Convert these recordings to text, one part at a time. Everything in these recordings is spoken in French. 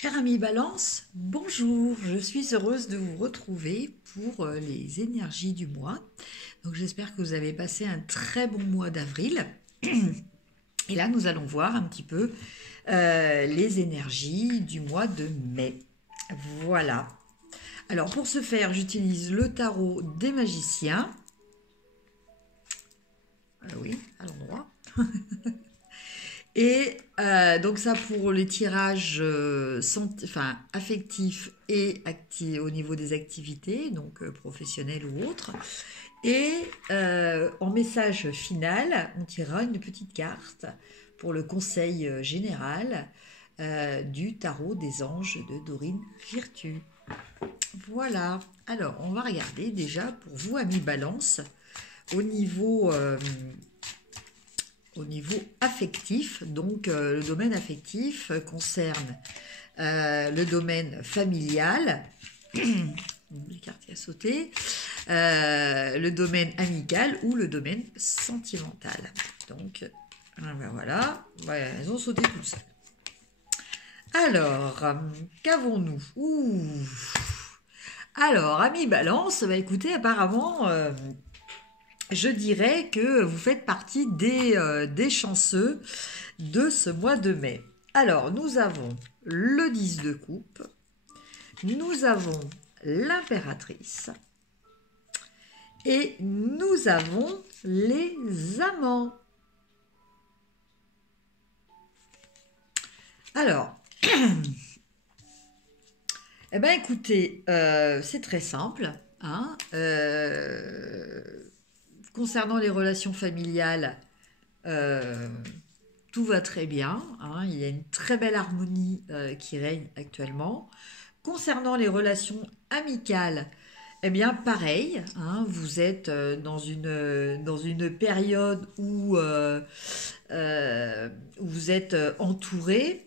Cher ami Balance, bonjour, je suis heureuse de vous retrouver pour les énergies du mois. Donc j'espère que vous avez passé un très bon mois d'avril. Et là, nous allons voir un petit peu les énergies du mois de mai. Voilà. Alors pour ce faire, j'utilise le tarot des magiciens. Oui, à l'endroit. Et donc ça pour les tirages affectifs et au niveau des activités, donc professionnelles ou autres. Et en message final, on tirera une petite carte pour le conseil général du tarot des anges de Dorine Virtue. Voilà, alors on va regarder déjà pour vous, amis Balance, au niveau... affectif, donc le domaine affectif concerne le domaine familial, les cartes qui a sauté, le domaine amical ou le domaine sentimental. Donc voilà, elles ont sauté tout seules. Alors, qu'avons-nous? Alors, amis Balance, écoutez, apparemment... je dirais que vous faites partie des chanceux de ce mois de mai. Alors, nous avons le 10 de coupe, nous avons l'impératrice et nous avons les amants. Alors, eh bien écoutez, c'est très simple, hein, concernant les relations familiales, tout va très bien, hein, il y a une très belle harmonie qui règne actuellement. Concernant les relations amicales, eh bien pareil, hein, vous êtes dans une période où vous êtes entouré.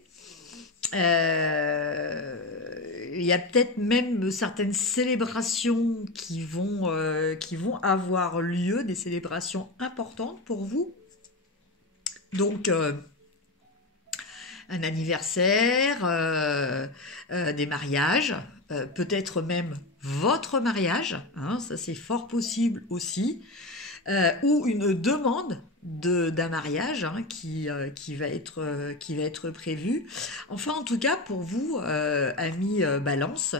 Il y a peut-être même certaines célébrations qui vont avoir lieu, des célébrations importantes pour vous. Donc, un anniversaire, des mariages, peut-être même votre mariage, hein, ça c'est fort possible aussi, ou une demande d'un mariage, hein, qui va être prévu. Enfin, en tout cas, pour vous, amis Balance,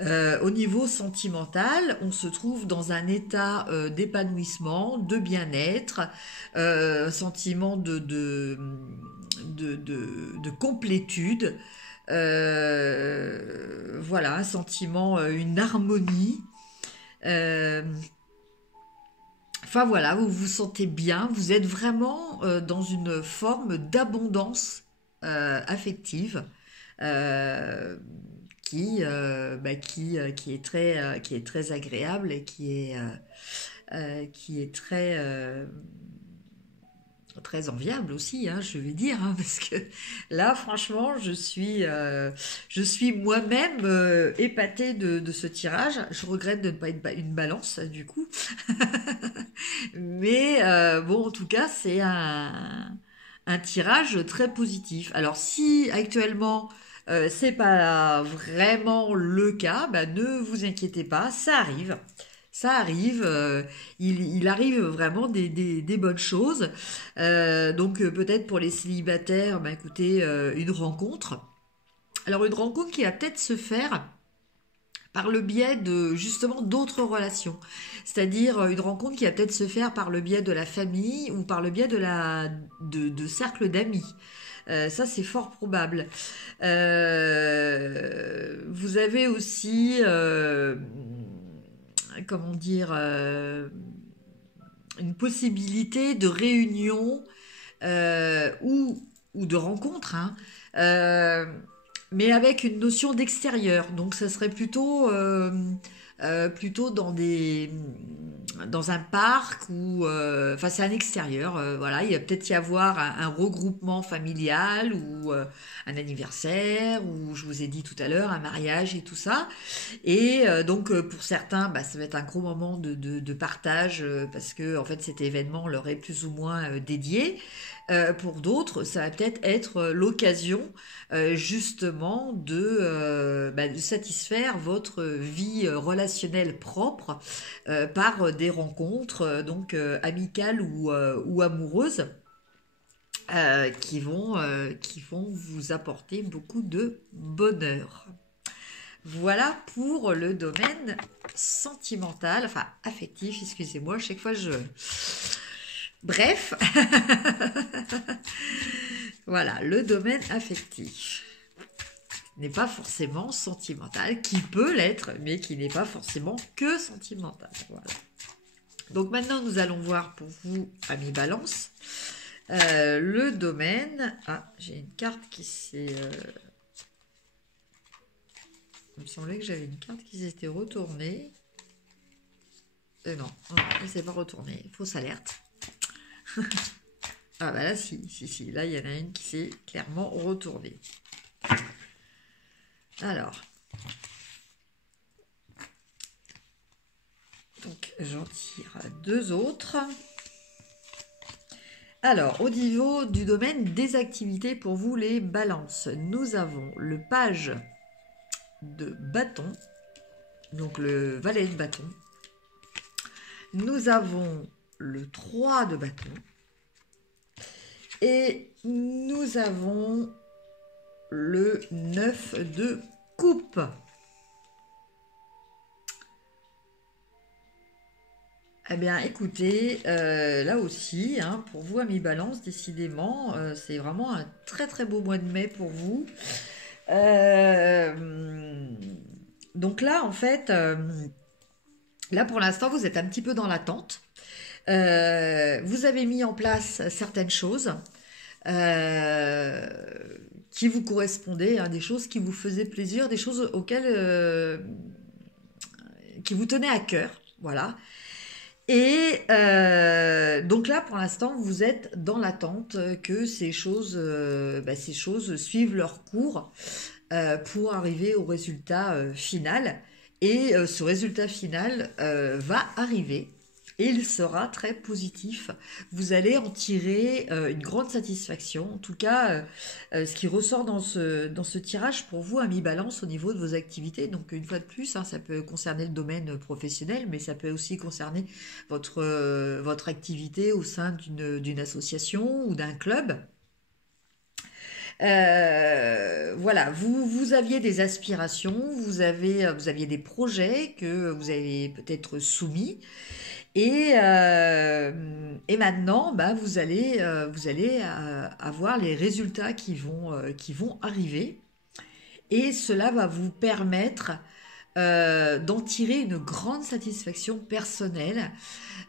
au niveau sentimental, on se trouve dans un état d'épanouissement, de bien-être, sentiment de complétude, voilà, un sentiment, une harmonie. Euh, Enfin voilà, vous vous sentez bien, vous êtes vraiment dans une forme d'abondance affective, euh, qui est très agréable et qui est très enviable aussi, hein, je vais dire, hein, parce que là, franchement, je suis moi-même épatée de ce tirage. Je regrette de ne pas être une balance, du coup. Mais bon, en tout cas, c'est un tirage très positif. Alors, si actuellement, c'est pas vraiment le cas, ne vous inquiétez pas, ça arrive. Ça arrive, il arrive vraiment des bonnes choses. Donc peut-être pour les célibataires, écoutez, une rencontre. Alors une rencontre qui va peut-être se faire par le biais de justement d'autres relations. C'est-à-dire une rencontre qui va peut-être se faire par le biais de la famille ou par le biais de cercles d'amis. Ça, c'est fort probable. Vous avez aussi, comment dire, une possibilité de réunion ou de rencontre, hein, euh, mais avec une notion d'extérieur. Donc ça serait plutôt dans un parc ou enfin c'est un extérieur. Voilà, il va peut-être y avoir un regroupement familial ou un anniversaire ou je vous ai dit tout à l'heure un mariage et tout ça. Et donc pour certains, ça va être un gros moment de partage parce que en fait cet événement leur est plus ou moins dédié. Pour d'autres, ça va peut-être être l'occasion justement de satisfaire votre vie relationnelle propre par des rencontres donc amicales ou amoureuses qui vont vous apporter beaucoup de bonheur. Voilà pour le domaine sentimental, enfin affectif, excusez-moi, chaque fois je... Bref, voilà, le domaine affectif n'est pas forcément sentimental, qui peut l'être, mais qui n'est pas forcément que sentimental. Voilà. Donc maintenant, nous allons voir pour vous, amis Balance, le domaine... Ah, j'ai une carte qui s'est... Il me semblait que j'avais une carte qui s'était retournée. Non, elle ne s'est pas retournée. Fausse alerte. Ah bah là, si. Là, il y en a une qui s'est clairement retournée. Alors. Donc, j'en tire deux autres. Alors, au niveau du domaine des activités pour vous, les balances, nous avons le page de bâton, donc le valet de bâton. Nous avons le 3 de bâton. Et nous avons le 9 de coupe. Eh bien, écoutez, là aussi, hein, pour vous, amis Balance, décidément, c'est vraiment un très très beau mois de mai pour vous. Donc là, en fait, là pour l'instant, vous êtes un petit peu dans l'attente. Vous avez mis en place certaines choses qui vous correspondaient, hein, des choses qui vous faisaient plaisir, des choses auxquelles qui vous tenaient à cœur, voilà. Et donc là, pour l'instant, vous êtes dans l'attente que ces choses suivent leur cours pour arriver au résultat final. Et ce résultat final va arriver. Et il sera très positif. Vous allez en tirer une grande satisfaction. En tout cas, ce qui ressort dans ce tirage pour vous, amis Balance, au niveau de vos activités. Donc, une fois de plus, hein, ça peut concerner le domaine professionnel, mais ça peut aussi concerner votre activité au sein d'une association ou d'un club. Voilà, vous aviez des aspirations, vous aviez des projets que vous avez peut-être soumis. Et maintenant, bah, vous allez avoir les résultats qui vont arriver. Et cela va vous permettre d'en tirer une grande satisfaction personnelle.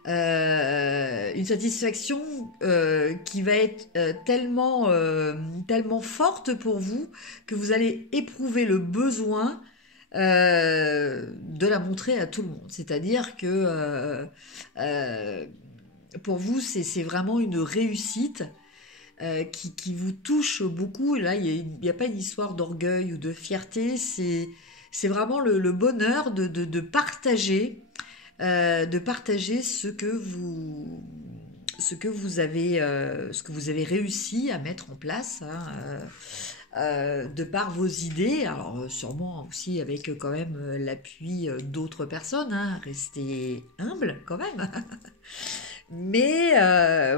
Une satisfaction qui va être tellement forte pour vous que vous allez éprouver le besoin de la montrer à tout le monde. C'est-à-dire que pour vous, c'est vraiment une réussite qui vous touche beaucoup. Là, il n'y a pas une histoire d'orgueil ou de fierté, c'est vraiment le bonheur de partager ce que vous avez réussi à mettre en place, hein, de par vos idées, alors sûrement aussi avec quand même l'appui d'autres personnes, hein, restez humble quand même, mais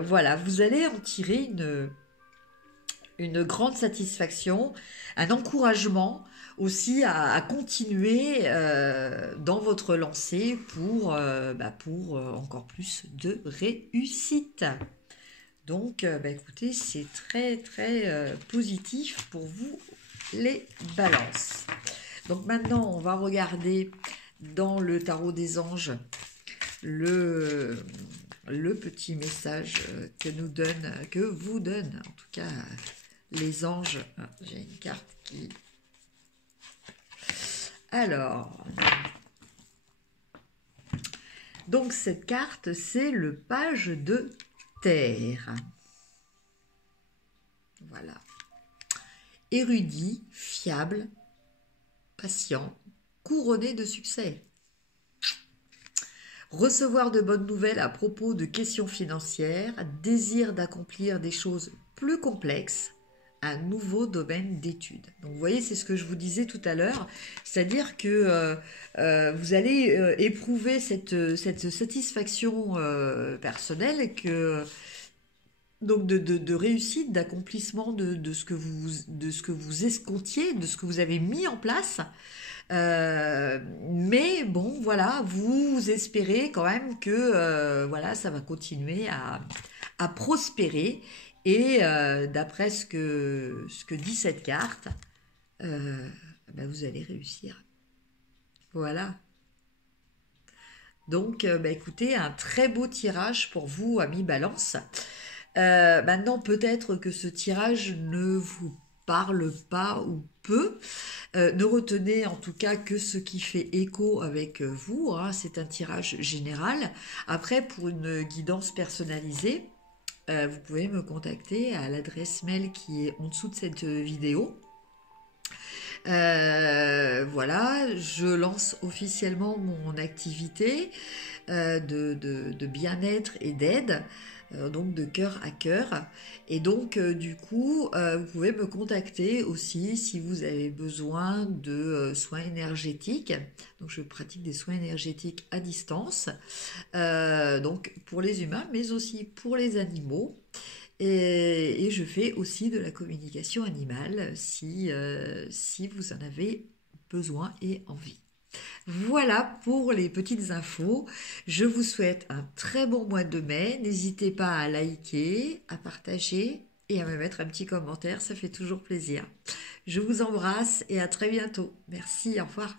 voilà, vous allez en tirer une grande satisfaction, un encouragement aussi à continuer dans votre lancée pour encore plus de réussite. Donc, écoutez, c'est très très positif pour vous les balances. Donc maintenant, on va regarder dans le tarot des anges le petit message que vous donne, en tout cas les anges. Ah, j'ai une carte qui... Alors, donc cette carte, c'est le page de terre. Voilà. Érudit, fiable, patient, couronné de succès. Recevoir de bonnes nouvelles à propos de questions financières, désir d'accomplir des choses plus complexes, un nouveau domaine d'études. Donc vous voyez, c'est ce que je vous disais tout à l'heure, c'est-à-dire que vous allez éprouver cette satisfaction personnelle que donc de réussite, d'accomplissement de ce que vous escomptiez, de ce que vous avez mis en place. Mais bon, voilà, vous espérez quand même que voilà, ça va continuer à prospérer. Et d'après ce que dit cette carte, euh, ben, vous allez réussir. Voilà. Donc, ben, écoutez, un très beau tirage pour vous, amis Balance. Maintenant, peut-être que ce tirage ne vous parle pas ou peu. Ne retenez en tout cas que ce qui fait écho avec vous, hein. C'est un tirage général. Après, pour une guidance personnalisée, vous pouvez me contacter à l'adresse mail qui est en dessous de cette vidéo. Voilà, je lance officiellement mon activité de bien-être et d'aide, donc de cœur à cœur. Et donc, du coup, vous pouvez me contacter aussi si vous avez besoin de soins énergétiques. Donc, je pratique des soins énergétiques à distance, donc pour les humains, mais aussi pour les animaux. Et je fais aussi de la communication animale si vous en avez besoin et envie. Voilà pour les petites infos. Je vous souhaite un très bon mois de mai. N'hésitez pas à liker, à partager et à me mettre un petit commentaire. Ça fait toujours plaisir. Je vous embrasse et à très bientôt. Merci, au revoir.